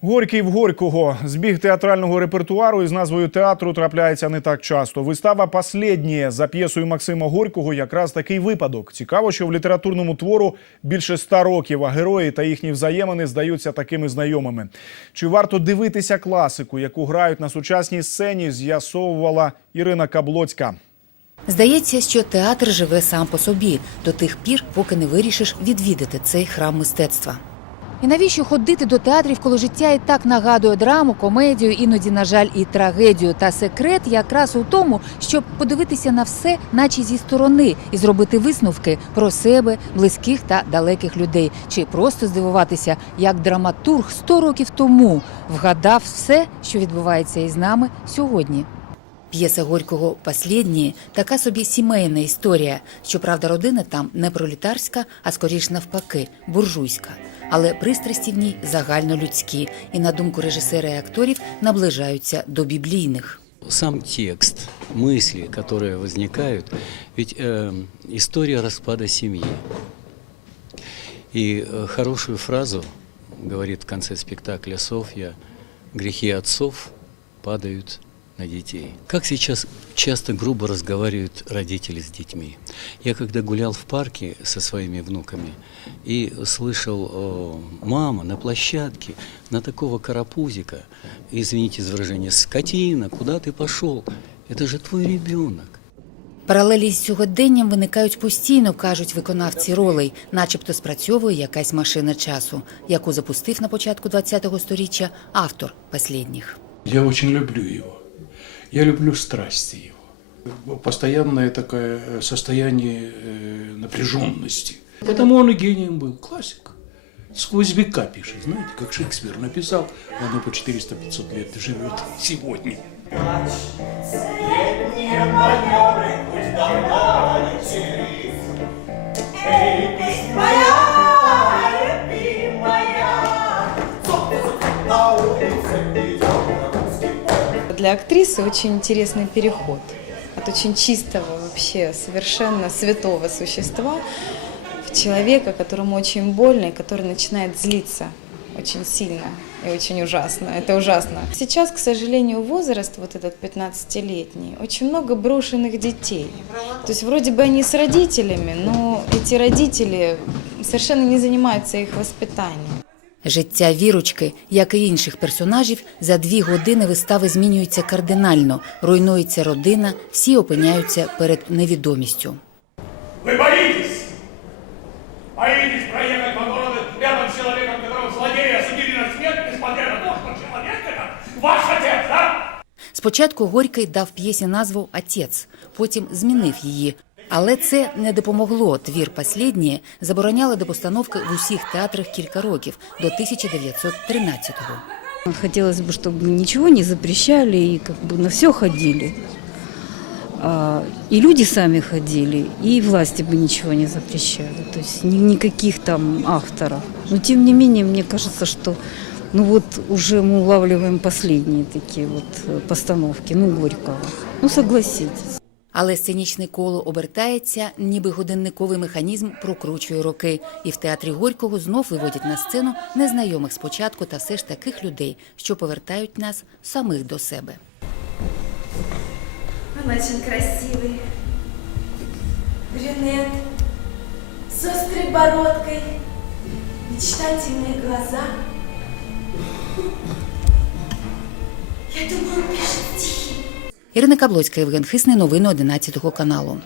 Горький в Горького. Збіг театрального репертуару із назвою театру трапляється не так часто. Вистава «Послєднє» за п'єсою Максима Горького якраз такий випадок. Цікаво, що в літературному твору більше ста років, а герої та їхні взаємини здаються такими знайомими. Чи варто дивитися класику, яку грають на сучасній сцені, з'ясовувала Ірина Каблоцька. Здається, що театр живе сам по собі до тих пір, поки не вирішиш відвідати цей храм мистецтва. І навіщо ходити до театрів, коли життя і так нагадує драму, комедію, іноді, на жаль, і трагедію. Та секрет якраз у тому, щоб подивитися на все, наче зі сторони, і зробити висновки про себе, близьких та далеких людей, чи просто здивуватися, як драматург 100 років тому вгадав все, що відбувається із нами сьогодні. П'єса Горького «Послєдні» – така собі сімейна історія. Щоправда, родина там не пролітарська, а скоріш навпаки, буржуйська. Але пристрасті в ній загальнолюдські і, на думку режисера і акторів, наближаються до біблійних. Сам текст, мысли, которые возникают, ведь э, история распада семьи. И э, хорошую фразу говорит в конце спектакля Софья, грехи отцов падают на детей. Как сейчас часто грубо разговаривают родители с детьми. Я когда гулял в парке со своими внуками и слышал, о, мама на площадке, на такого карапузика, извините за выражение, скотина, куда ты пошел? Это же твой ребенок. Паралелі з сьогоденням виникають постійно, кажуть виконавці ролей, начебто спрацьовує якась машина часу, яку запустив на початку ХХ століття автор «Послєдніх». Я очень люблю его. Я люблю страсти его. Постоянное такое э, состояние э, напряженности. Потому он и гением был. Классик. Сквозь века пишет, знаете, как Шекспир написал, оно по 400-500 лет живет сегодня. Для актрисы очень интересный переход от очень чистого, вообще совершенно святого существа в человека, которому очень больно и который начинает злиться очень сильно и очень ужасно. Это ужасно. Сейчас, к сожалению, возраст вот этот 15-летний, очень много брошенных детей. То есть вроде бы они с родителями, но эти родители совершенно не занимаются их воспитанием. Життя віручки, як і інших персонажів, за дві години вистави змінюється кардинально. Руйнується родина, всі опиняються перед невідомістю. Вы боитесь! Боитесь проехать по городу рядом с человеком, которого злодеи осудили на смерть, несмотря на то, что человек это ваш отец, да? Спочатку Горький дав п'єсі назву Отець, потім змінив її. Але це не допомогло. Твір «Послєднє» забороняли до постановки в усіх театрах кілька років до 1913-го. Хотелось бы, чтобы ничего не запрещали и как бы на все ходили. А, И люди сами ходили, и власти бы ничего не запрещали. То есть ни- никаких там авторов. Но тем не менее, мне кажется, что ну вот уже мы улавливаем последние такие вот э, постановки, ну Горького. Ну согласитесь. Але сценічне коло обертається, ніби годинниковий механізм прокручує роки. І в театрі Горького знов виводять на сцену незнайомих спочатку та все ж таких людей, що повертають нас самих до себе. Он очень красивый. Брюнет с острой бородкой, мечтательные глаза. Я думаю, пишет стихи. Ірина Каблоцька, Євген Хисний. Новини 11 каналу.